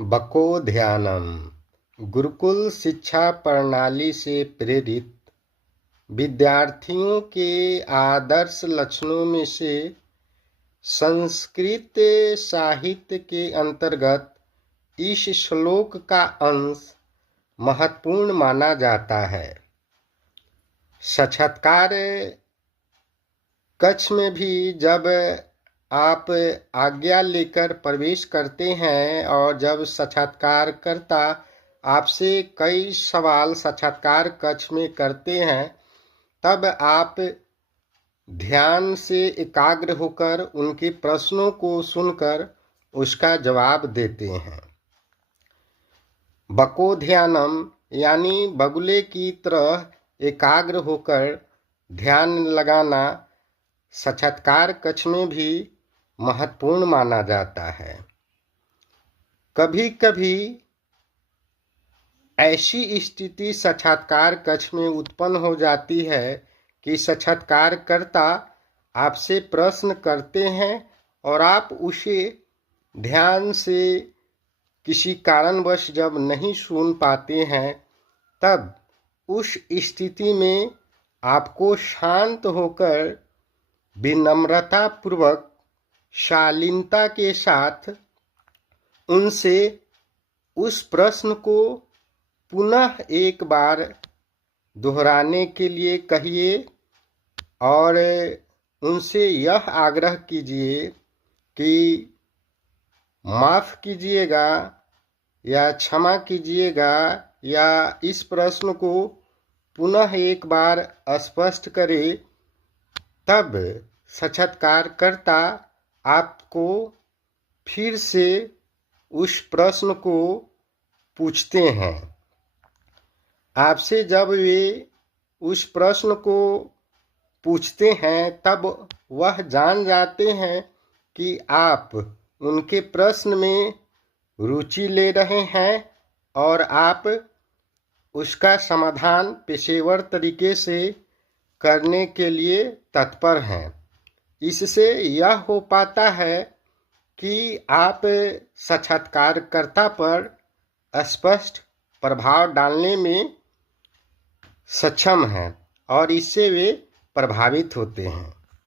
बकोध्यानम गुरुकुल शिक्षा प्रणाली से प्रेरित विद्यार्थियों के आदर्श लक्षणों में से संस्कृत साहित्य के अंतर्गत इस श्लोक का अंश महत्वपूर्ण माना जाता है। साक्षात्कार कक्ष में भी जब आप आज्ञा लेकर प्रवेश करते हैं और जब साक्षात्कारकर्ता आपसे कई सवाल साक्षात्कार कक्ष में करते हैं, तब आप ध्यान से एकाग्र होकर उनके प्रश्नों को सुनकर उसका जवाब देते हैं। बकोध्यानम यानी बगुले की तरह एकाग्र होकर ध्यान लगाना साक्षात्कार कक्ष में भी महत्वपूर्ण माना जाता है। कभी कभी ऐसी स्थिति साक्षात्कार कक्ष में उत्पन्न हो जाती है कि साक्षात्कारकर्ता आपसे प्रश्न करते हैं और आप उसे ध्यान से किसी कारणवश जब नहीं सुन पाते हैं, तब उस स्थिति में आपको शांत होकर विनम्रता पूर्वक शालीनता के साथ उनसे उस प्रश्न को पुनः एक बार दोहराने के लिए कहिए और उनसे यह आग्रह कीजिए कि माफ़ कीजिएगा या क्षमा कीजिएगा या इस प्रश्न को पुनः एक बार स्पष्ट करें। तब साक्षात्कारकर्ता आपको फिर से उस प्रश्न को पूछते हैं। आपसे जब वे उस प्रश्न को पूछते हैं, तब वह जान जाते हैं कि आप उनके प्रश्न में रुचि ले रहे हैं और आप उसका समाधान पेशेवर तरीके से करने के लिए तत्पर हैं। इससे यह हो पाता है कि आप साक्षात्कारकर्ता पर स्पष्ट प्रभाव डालने में सक्षम हैं और इससे वे प्रभावित होते हैं।